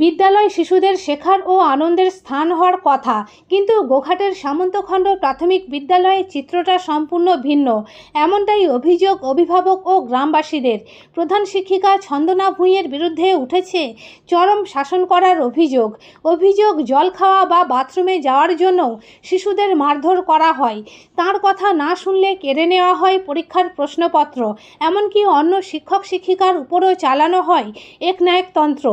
বিদ্যালয় শিশুদের শেখার ও আনন্দের স্থান হওয়ার কথা। কিন্তু গোঘাটের সামন্তখণ্ড প্রাথমিক বিদ্যালয়ে চিত্রটা সম্পূর্ণ ভিন্ন। এমনটাই অভিযোগ অভিভাবক ও গ্রামবাসীদের। প্রধান শিক্ষিকা ছন্দনা ভূঁইয়ের বিরুদ্ধে উঠেছে চরম শাসন করার অভিযোগ। অভিযোগ জল খাওয়া বা বাথরুমে যাওয়ার জন্য শিশুদের মারধর করা হয়। তার কথা না শুনলে কেড়ে নেওয়া হয় পরীক্ষার প্রশ্নপত্র। এমনকি অন্য শিক্ষক শিক্ষিকার উপরও চালানো হয় একনায়কতন্ত্র।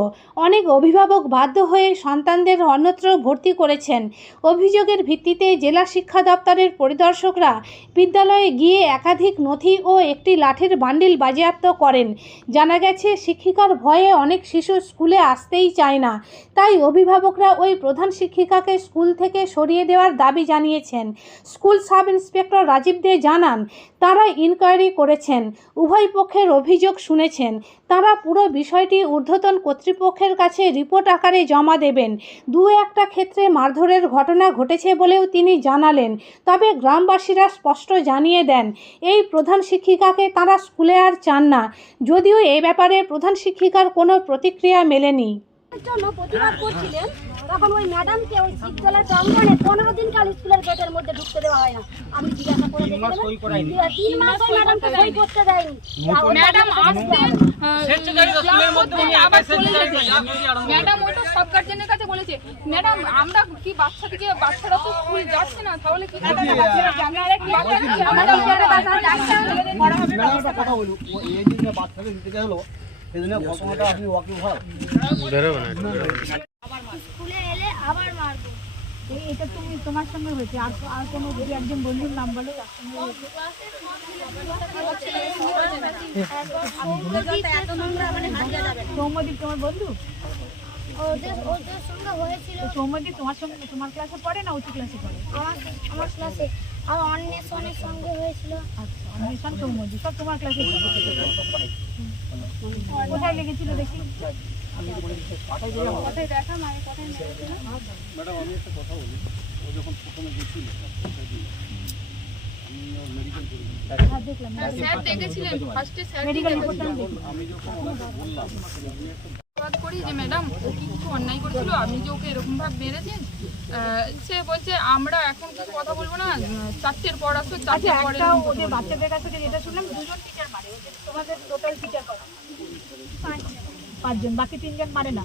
অনেক অভিভাবক বাধ্য হয়ে সন্তানদের অন্যত্র ভর্তি করেছেন। অভিযোগের ভিত্তিতে জেলা শিক্ষা দপ্তরের পরিদর্শকরা বিদ্যালয়ে গিয়ে একাধিক নথি ও একটি লাঠির বান্ডিল বাজেয়াপ্ত করেন। জানা গেছে, শিক্ষিকার ভয়ে অনেক শিশু স্কুলে আসতেই চায় না। তাই অভিভাবকরা ওই প্রধান শিক্ষিকাকে স্কুল থেকে সরিয়ে দেওয়ার দাবি জানিয়েছেন। School sub inspector Rajib Dey জানান, তারা ইনকোয়ারি করেছেন। উভয় পক্ষের অভিযোগ শুনেছেন। তারা পুরো বিষয়টি ঊর্ধ্বতন কর্তৃপক্ষের কাছে রিপোর্ট আকারে জমা দেবেন। দু একটা ক্ষেত্রে মারধরের ঘটনা ঘটেছে বলেও তিনি জানালেন। তবে গ্রামবাসীরা স্পষ্ট জানিয়ে দেন, এই প্রধান শিক্ষিকাকে তারা স্কুলে আর চান না। যদিও এ ব্যাপারে প্রধান শিক্ষিকার কোনো প্রতিক্রিয়া মেলেনি। জন্য প্রতিবাদ করছিলেন তখন ওই ম্যাডামকে ওই বিদ্যালয়ের প্রাঙ্গণে পনেরো দিন কাল স্কুলের গেটের মধ্যে ঢুকতে দেওয়া হয় না। আমি জিজ্ঞাসা করে দেখে তিন মাস ওই ম্যাডামকে সই করতে দেয়নি। ম্যাডাম আসতেন যেতেন ম্যাডাম ওইটা সব গার্জেনের কাছে বলেছে ম্যাডাম আমরা কি বাচ্চা থেকে বাচ্চারা তো স্কুল যাচ্ছে না তাহলে কি বাচ্চারা কথা বলি ও এই দিন বাচ্চাকে দিতে গেল স্কুলে এলে আবার মারবো। এই- এটা তুমি তোমার সঙ্গে হয়েছে। আর আর কোনো যদি একজন বন্ধুর নাম বলো সৌম্যদীপ তোমার বন্ধু? ওদের ওদের সঙ্গে হয়েছিল। তো সৌম্যদীপ তোমার সঙ্গে তোমার ক্লাসে পড়ে না উঁচু ক্লাসে পড়ে? আমার আমার ক্লাসে আর অন্বেষণের সঙ্গে হয়েছিল। আচ্ছা অন্বেষণ সৌম্যদীপ সব তোমার ক্লাসে কোথায় লেগেছিল দেখি? কোথায় দেখা কোথায়? ম্যাডাম আমি একটা কথা বলি। ও যখন প্রথমে গেছিল আমি যখন বললাম প্রতিবাদ করি যে ম্যাডাম ও কি কিছু অন্যায় করেছিল? আপনি যে ওকে এরকমভাবে মেরেছেন সে বলছে আমরা এখন কিছু কথা বলব না চারটের পর আসো আচ্ছা চারটের পরে ওদের বাচ্চাদের কাছ থেকে যেটা শুনলাম দুজন টিচার মারে তোমাদের টোটাল টিচার পাঁচজন বাকি তিনজন মারে না।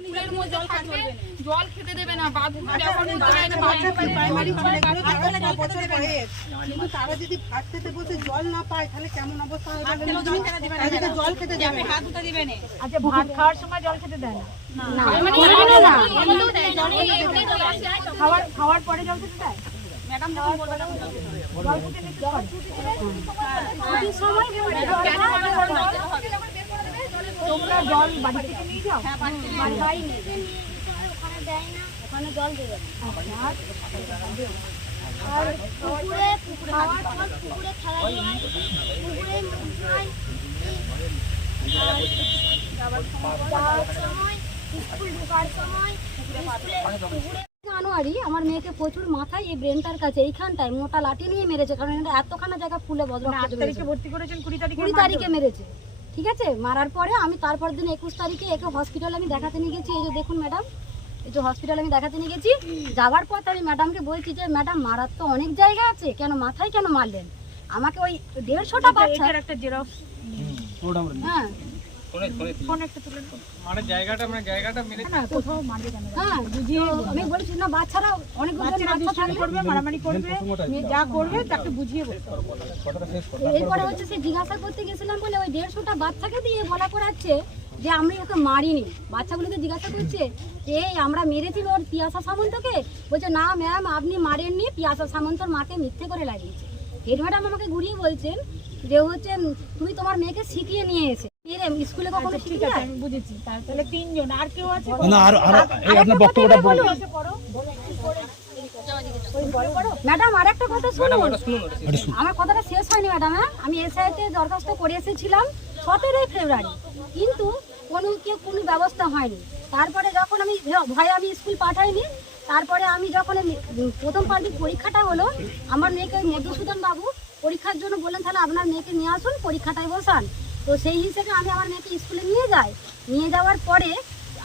স্কুলের মধ্যে থাকবে জল খেতে দেবে না বাথরুম ব্যবহার করতে দেবে না বাথরুম কিন্তু তারা যদি ভাত খেতে বসে জল না পায় তাহলে কেমন অবস্থা হবে বলেন তো? তাদেরকে জল খেতে দেবে আচ্ছা ভাত খাওয়ার সময় জল খেতে দেয় না খাওয়ার খাওয়ার পরে জল খেতে দেয় ম্যাডাম জল খেতে নিতে হয়? তোমরা জল বাড়ি থেকে নিয়ে যাও? পাইনি ওখানে দেয় না ওখানে জল দেবে আর পুকুরে পর পুকুরে খেলা হয় পুকুরে হয় পুকুরে জানুয়ারি আমার মেয়েকে প্রচুর মাথায় এই ব্রেনটার কাছে এইখানটায় মোটা লাঠি নিয়ে মেরেছে কারণ এটা এতখানা জায়গা ফুলে বদল মানে ভর্তি করেছেন কুড়ি তারিখে মেরেছে। ঠিক আছে? মারার পরে আমি তারপর দিন একুশ তারিখে একে হসপিটালে আমি দেখাতে নিয়ে গেছি। এই যে দেখুন ম্যাডাম এই যে হসপিটালে আমি দেখাতে নিয়ে গেছি। যাওয়ার পর আমি ম্যাডামকে বলছি যে ম্যাডাম মারার তো অনেক জায়গা আছে। কেন মাথায় কেন মারলেন? আমাকে ওই দেড়শোটা বাচ্চা একটা জেরক্স হ্যাঁ মানে মানে হ্যাঁ মারামারি করবে যা করবে তাকে বুঝিয়ে এরপরে হচ্ছে সে জিজ্ঞাসা করতে গেছিলাম বলে ওই দেড়শোটা বাচ্চাকে দিয়ে বলা করাচ্ছে যে আমি ওকে মারিনি। বাচ্চাগুলোকে জিজ্ঞাসা করছে এই আমরা মেরেছি ওর পিয়াসা সামন্তকে? বলছে না ম্যাম আপনি মারেননি পিয়াসা সামন্তর মাকে মিথ্যে করে লাগিয়েছে। হেড ম্যাডাম আমাকে ঘুরিয়ে বলছেন যে হচ্ছে তুমি তোমার মেয়েকে শিখিয়ে নিয়ে এসে। স্কুলে কখনো আচ্ছা, ঠিক আছে আমি বুঝেছি। তাহলে তিনজন আর কেউ আছে? না আর আর আপনার বক্তব্যটা বলুন। ম্যাডাম আর একটা কথা শুনুন। আমার কথাটা শেষ হয়নি ম্যাডাম হ্যাঁ? আমি এসআইতে দরখাস্ত করে এসেছিলাম সতেরোই ফেব্রুয়ারি। কিন্তু কোনো কেউ কোনো ব্যবস্থা হয়নি। তারপরে যখন আমি ভয়ে আমি স্কুল পাঠাইনি তারপরে আমি যখন প্রথম পার্টির পরীক্ষাটা হলো আমার মেয়েকে মধুসূদন বাবু পরীক্ষার জন্য বললেন তাহলে আপনার মেয়েকে নিয়ে আসুন পরীক্ষাটায় বসান। তো সেই হিসেবে আমি আমার মেয়েকে স্কুলে নিয়ে যাই। নিয়ে যাওয়ার পরে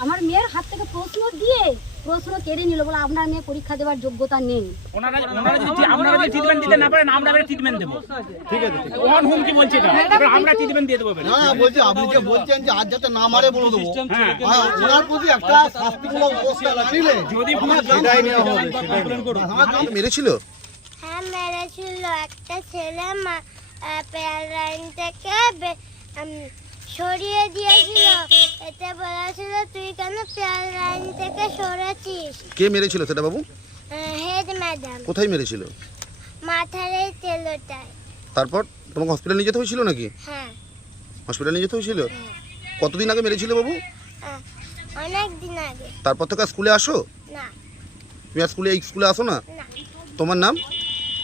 আমার মেয়ের হাত থেকে প্রশ্ন দিয়ে প্রশ্ন কেড়ে নিল বলে আপনার মেয়ে পরীক্ষা দেওয়ার যোগ্যতা নেই। ওনারা ওনারা যদি আপনারা যদি ট্রিটমেন্ট দিতে না পারেন আমরা এবারে ট্রিটমেন্ট দেবো। ঠিক আছে ঠিক আছে। ওয়ান বলছে এটা। এবার আমরা ট্রিটমেন্ট দিয়ে দেবো না না বলছি আপনি যে বলছেন যে আজ যাতে না মারে বলে দেবো। হ্যাঁ আর ওনার প্রতি একটা শাস্তিমূলক ব্যবস্থা নিলে যদি আমার সেটাই নেওয়া হবে, সেটাই করুন। আমার গ্রাম মেরেছিল? হ্যাঁ মেরেছিল। একটা ছেলে মা থেকে সরিয়ে দিয়েছিল। এতে বলেছিল তুই কেন পেয়ার লাইন থেকে সরেছিস? কে মেরেছিল সেটা বাবু? Head madam. কোথায় মেরেছিল? মাথার এই তেলোটায়। তারপর তোমাকে হসপিটালে নিয়ে যেতে হয়েছিল নাকি? হ্যাঁ। হসপিটালে নিয়ে যেতে হয়েছিল? কতদিন আগে মেরেছিল বাবু? হ্যাঁ, অনেক দিন আগে। তারপর থেকে স্কুলে আসো? না। তুমি আর স্কুলে এই স্কুলে আসো না? না। তোমার নাম?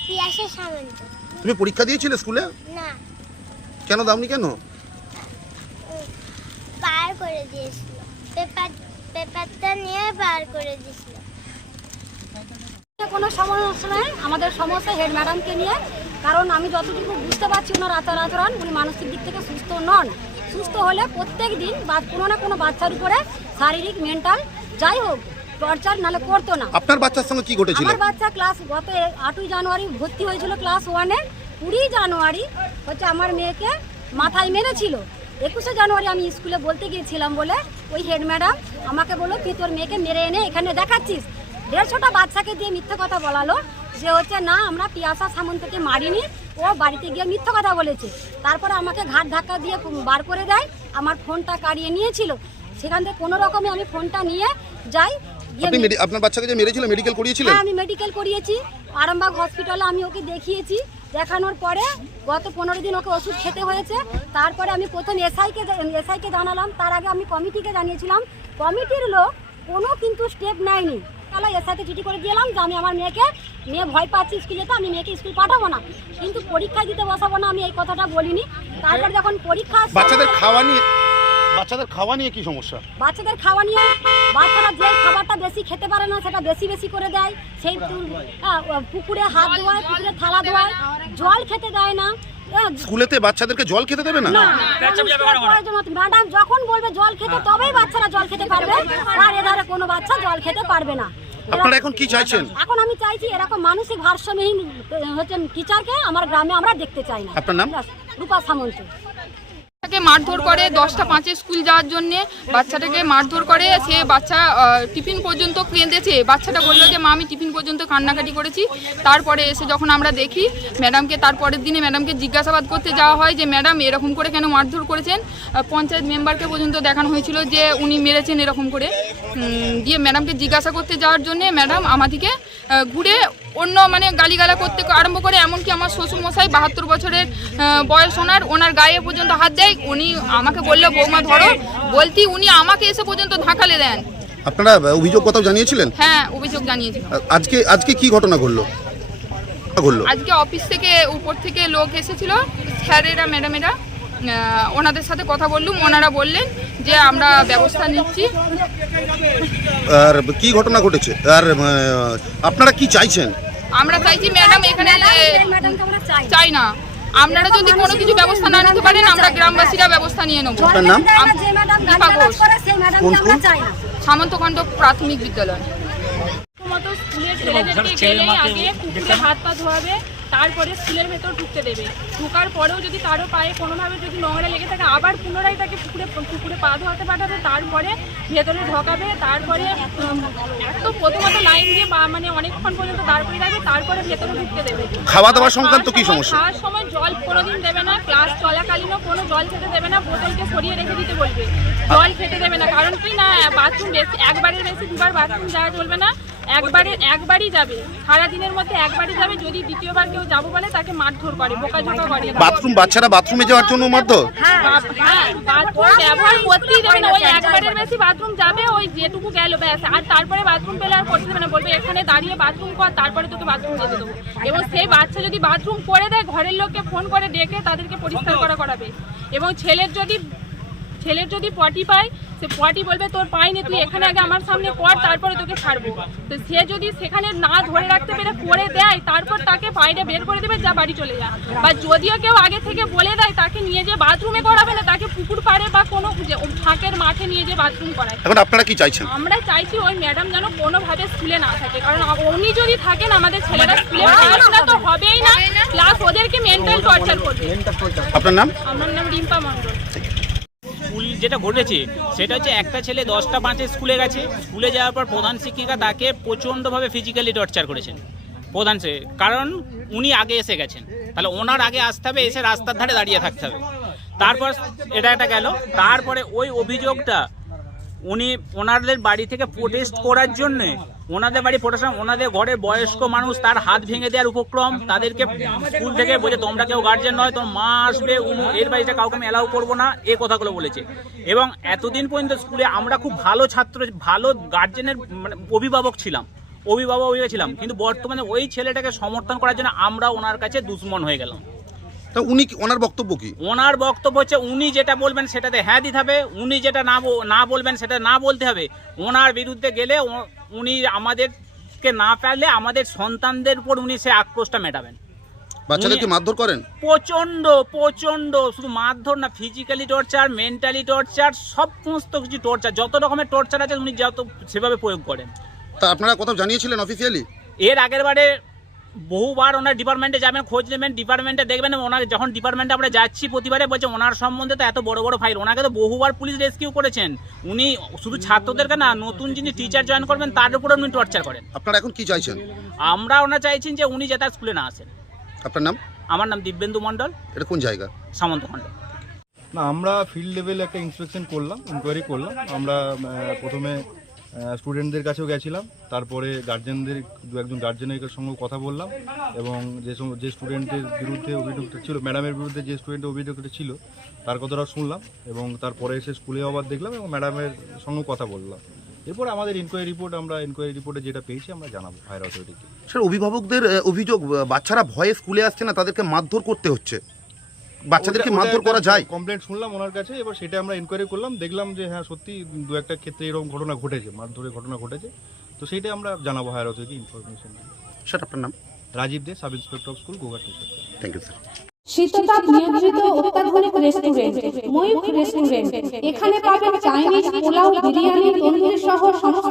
পিয়াসা সামন্ত। তুমি পরীক্ষা দিয়েছিলে স্কুলে? না। কেন দাওনি কেন? করে দিয়েছিল। পেপার পেপারটা নিয়ে পার করে দিয়েছিল। কোনো সমস্যা নেই। আমাদের সমস্যা হেড ম্যাডামকে নিয়ে। কারণ আমি যতটুকু বুঝতে পারছি ওনার আচার আচরণ উনি মানসিক দিক থেকে সুস্থ নন। সুস্থ হলে প্রত্যেক দিন বা কোনো না কোনো বাচ্চার উপরে শারীরিক মেন্টাল যাই হোক টর্চার নালে করতো না। আপনার বাচ্চার সঙ্গে কি ঘটেছিল? আমার বাচ্চা ক্লাস গত আটই জানুয়ারি ভর্তি হয়েছিল ক্লাস ওয়ানে। কুড়ি জানুয়ারি হচ্ছে আমার মেয়েকে মাথায় মেরেছিল। একুশে জানুয়ারি আমি স্কুলে বলতে গিয়েছিলাম বলে ওই হেড ম্যাডাম আমাকে বলল তুই তোর মেয়েকে মেরে এনে এখানে দেখাচ্ছিস। দেড়শোটা বাচ্চাকে দিয়ে মিথ্যে কথা বলালো। যে হচ্ছে না আমরা পিয়াসা সামন্তকে মারিনি ও বাড়িতে গিয়ে মিথ্যে কথা বলেছে। তারপরে আমাকে ঘাট ধাক্কা দিয়ে বার করে দেয় আমার ফোনটা কাড়িয়ে নিয়েছিল। সেখান থেকে কোনো রকমে আমি ফোনটা নিয়ে যাই আপনার বাচ্চাকে যে মেরেছিল মেডিকেল করিয়েছিলেন হ্যাঁ আমি মেডিকেল করিয়েছি। আরামবাগ হসপিটালে আমি ওকে দেখিয়েছি। দেখানোর পরে গত পনেরো দিন ওকে ওষুধ খেতে হয়েছে। তারপরে আমি প্রথম এসআইকে এসআইকে জানালাম। তার আগে আমি কমিটিকে জানিয়েছিলাম কমিটির লোক কোনো কিন্তু স্টেপ নেয়নি। তাহলে এসআইতে চিঠি করে দিলাম যে আমি আমার মেয়েকে মেয়ে ভয় পাচ্ছি স্কুলে তো আমি মেয়েকে স্কুল পাঠাবো না। কিন্তু পরীক্ষা দিতে বসাবো না আমি এই কথাটা বলিনি। তারপর যখন পরীক্ষা বাচ্চাদের খাওয়া নিয়ে বাচ্চাদের খাওয়া নিয়ে কি সমস্যা? বাচ্চাদের খাওয়া নিয়ে বাচ্চারা যে খাবারটা বেশি খেতে পারে না সেটা বেশি বেশি করে দেয়। সেই পুকুরে হাত ধোয়ায়। পুকুরে থালা ধোয়ায় জল খেতে দেয় না। স্কুলেতে বাচ্চাদেরকে জল খেতে দেবে না? না, ম্যাডাম যখন বলবে জল খেতে তবেই বাচ্চারা জল খেতে পারবে। আর এধারে কোনো বাচ্চা জল খেতে পারবে না। আপনারা এখন কি চাইছেন? এখন আমি চাইছি এরকম মানসিক ভারসাম্যহীন আহ, হচ্ছে টিচারকে আমার গ্রামে আমরা দেখতে চাই না। আপনার নাম? রূপা সামন্ত। বাচ্চাকে মারধর করে দশটা পাঁচে স্কুল যাওয়ার জন্য বাচ্চাটাকে মারধর করে। সে বাচ্চা টিফিন পর্যন্ত কেঁদেছে। বাচ্চাটা বলল যে, মা, আমি টিফিন পর্যন্ত কান্নাকাটি করেছি। তারপরে এসে যখন আমরা দেখি, ম্যাডামকে তারপরের দিনে ম্যাডামকে জিজ্ঞাসাবাদ করতে যাওয়া হয় যে, ম্যাডাম, এরকম করে কেন মারধর করেছেন? পঞ্চায়েত মেম্বারকে পর্যন্ত দেখানো হয়েছিল যে, উনি মেরেছেন এরকম করে। দিয়ে ম্যাডামকে জিজ্ঞাসা করতে যাওয়ার জন্যে ম্যাডাম আমাদিকে ঘুরে অন্য মানে গালিগালা করতে আরম্ভ করে এমনকি আমার শ্বশুর মশাই বাহাত্তর বছরের বয়স ওনার ওনার গায়ে পর্যন্ত হাত দেয় উনি আমাকে বলল বৌমা ধরো বলতি উনি আমাকে এসে পর্যন্ত ধাকালে দেন। আপনারা অভিযোগ কোথাও জানিয়েছিলেন? হ্যাঁ অভিযোগ জানিয়েছিল আজকে আজকে কি ঘটনা ঘটলো? ঘটলো? আজকে অফিস থেকে উপর থেকে লোক এসেছিল স্যারেরা ম্যাডামেরা ওনাদের সাথে কথা বললুম ওনারা বললেন যে আমরা ব্যবস্থা নিচ্ছি। আর কি ঘটনা ঘটেছে? আর আপনারা কি চাইছেন? আমরা চাইছি ম্যাডাম এখানে চাই না। আপনারা যদি কোনো কিছু ব্যবস্থা না নিতে পারেন আমরা গ্রামবাসীরা ব্যবস্থা নিয়ে নেব। সামন্তখণ্ড প্রাথমিক বিদ্যালয়। মতো স্কুলের ছেলেদেরকে গেলে আগে পুকুরে হাত পা ধোয়াবে। তারপরে স্কুলের ভেতর ঢুকতে দেবে। ঢোকার পরেও যদি কারও পায়ে কোনোভাবে যদি নোংরা লেগে থাকে আবার পুনরায় তাকে পুকুরে পুকুরে পা ধোয়াতে পাঠাবে তারপরে ভেতরে ঢোকাবে তারপরে এত প্রথমত লাইন দিয়ে বা মানে অনেকক্ষণ পর্যন্ত দাঁড় করে রাখবে তারপরে ভেতরে ঢুকতে দেবে। খাওয়া দাওয়া সংক্রান্ত কি সমস্যা? খাওয়ার সময় জল কোনোদিন দেবে না ক্লাস চলাকালীনও কোনো জল খেতে দেবে না বোতলকে সরিয়ে রেখে দিতে বলবে। জল খেতে দেবে না কারণ কি না বাথরুম বেশি একবারের বেশি দুবার বাথরুম যাওয়া চলবে না। একবারে একবারই যাবে। সারা দিনের মধ্যে একবারই যাবে যদি দ্বিতীয়বার কেউ যাব বলে তাকে মারধর করে বোকাঝোকা করে। বাথরুম বাচ্চারা বাথরুমে যাওয়ার জন্য মারধর? হ্যাঁ, বাথরুম ব্যবহার করতেই দেবে না। ওই একবারের বেশি বাথরুম যাবে ওই যেটুকু গেল ব্যাস। আর তারপরে বাথরুম পেলে আর করতে দেবে না। বলবে এখানে দাঁড়িয়ে বাথরুম কর তারপরে তোকে বাথরুম যেতে দেবো। এবং সেই বাচ্চা যদি বাথরুম করে দেয় ঘরের লোককে ফোন করে ডেকে তাদেরকে পরিষ্কার করা। করাবে। এবং ছেলের যদি ছেলের যদি পটি পায় সে পটি বলবে তোর পাইনি তুই এখানে আগে আমার সামনে কর তারপরে তোকে ছাড়বো। তো সে যদি সেখানে না ধরে রাখতে পেরে করে দেয় তারপর তাকে বাইরে বের করে দেবে যা বাড়ি চলে যা। বা যদিও কেউ আগে থেকে বলে দেয় তাকে নিয়ে যে বাথরুমে করাবে না তাকে পুকুর পাড়ে বা কোনো যে ফাঁকের মাঠে নিয়ে যে বাথরুম করায়। এখন আপনারা কি চাইছেন? আমরা চাইছি ওই ম্যাডাম যেন কোনোভাবে স্কুলে না থাকে কারণ উনি যদি থাকেন আমাদের ছেলেরা স্কুলে পড়াশোনা তো হবেই না প্লাস ওদেরকে মেন্টাল টর্চার করবে। আপনার নাম? আমার নাম রিম্পা মণ্ডল। স্কুল যেটা ঘটেছে, সেটা হচ্ছে একটা ছেলে দশটা পাঁচে স্কুলে গেছে। স্কুলে যাওয়ার পর প্রধান শিক্ষিকা তাকে প্রচণ্ডভাবে ফিজিক্যালি টর্চার করেছেন। প্রধান সে, কারণ উনি আগে এসে গেছেন। তাহলে ওনার আগে আসতে হবে, এসে রাস্তার ধারে দাঁড়িয়ে থাকতে হবে। তারপর এটা একটা গেল। তারপরে ওই অভিযোগটা উনি ওনাদের বাড়ি থেকে প্রোটেস্ট করার জন্যে ওনাদের বাড়ি প্রোটেস্ট ওনাদের ঘরে বয়স্ক মানুষ, তার হাত ভেঙে দেওয়ার উপক্রম, তাদেরকে স্কুল থেকে বলে তোমরা কেউ গার্জেন নয়, তোর মা আসবে এর বাড়িতে কাউকে আমি অ্যালাউ করব না, এ কথাগুলো বলেছে। এবং এতদিন পর্যন্ত স্কুলে আমরা খুব ভালো ছাত্র, ভালো গার্জেনের মানে অভিভাবক ছিলাম, অভিভাবক অভিভাবক ছিলাম, কিন্তু বর্তমানে ওই ছেলেটাকে সমর্থন করার জন্য আমরা ওনার কাছে দুশ্মন হয়ে গেলাম। তা উনি কি- ওনার বক্তব্য কি? ওনার বক্তব্য হচ্ছে উনি যেটা বলবেন সেটাতে হ্যাঁ দিতে হবে উনি যেটা না না বলবেন সেটা না বলতে হবে। ওনার বিরুদ্ধে গেলে উনি আমাদেরকে না পারলে আমাদের সন্তানদের উপর উনি সে আক্রোশটা মেটাবেন। বাচ্চাদেরকে মারধর করেন? প্রচণ্ড প্রচণ্ড শুধু মারধর না ফিজিক্যালি টর্চার মেন্টালি টর্চার সমস্ত কিছু টর্চার যত রকমের টর্চার আছে উনি যত সেভাবে প্রয়োগ করেন। তা আপনারা কোথাও জানিয়েছিলেন অফিসিয়ালি এর আগের বারে বহুবার ওনার ডিপার্টমেন্টে যাবেন খোঁজ নেবেন ডিপার্টমেন্টে দেখবেন ওনার যখন ডিপার্টমেন্টে আমরা যাচ্ছি প্রতিবারে বলছে ওনার সম্বন্ধে তো এত বড় বড় ফাইল ওনাকে তো বহুবার পুলিশ রেস্কিউ করেছেন। উনি শুধু ছাত্রদেরকে না নতুন যিনি টিচার জয়েন করবেন তার উপরে উনি টর্চার করেন। আপনারা এখন কি চাইছেন? আমরা ওনার চাইছেন যে উনি যাতে স্কুলে না আসেন। আপনার নাম? আমার নাম দিব্যেন্দু মণ্ডল। এটা কোন জায়গা? সামন্ত মণ্ডল। না আমরা ফিল্ড লেভেলে একটা ইন্সপেকশন করলাম ইনকোয়ারি করলাম। আমরা প্রথমে স্টুডেন্টদের কাছেও গেছিলাম। তারপরে গার্জেনদের দু একজন গার্জেনের সঙ্গেও কথা বললাম। এবং যে যে স্টুডেন্টের বিরুদ্ধে অভিযোগটা ছিল ম্যাডামের বিরুদ্ধে যে স্টুডেন্টের অভিযোগটা ছিল, তার কথাটা শুনলাম। এবং তারপরে এসে স্কুলে আবার দেখলাম এবং ম্যাডামের সঙ্গেও কথা বললাম। এরপর আমাদের ইনকোয়ারি রিপোর্ট আমরা ইনকোয়ারি রিপোর্টে যেটা পেয়েছি, আমরা জানাব হায়ার অথরিটিকে স্যার অভিভাবকদের অভিযোগ বাচ্চারা ভয়ে স্কুলে আসছে না, তাদেরকে মারধর করতে হচ্ছে? বাচ্চাদেরকে মারধর করা যায়। কমপ্লেন শুনলাম ওনার কাছে এবার সেটা আমরা ইনকোয়ারি করলাম দেখলাম যে হ্যাঁ সত্যি দু একটা ক্ষেত্রে এরকম ঘটনা ঘটেছে মারধরের ঘটনা ঘটেছে। তো সেইটাই আমরা জানাব হায়ার অথরিটি ইনফরমেশন স্যার আপনার নাম? Rajib Dey sub inspector of school Goghat thank you sir শীততাপ নিয়ন্ত্রিত অত্যাধুনিক রেস্টুরেন্ট ময়ূখ রেস্টুরেন্ট এখানে পাবেন চাইনিজ পোলাও বিরিয়ানি তন্দুরি সহ সমস্ত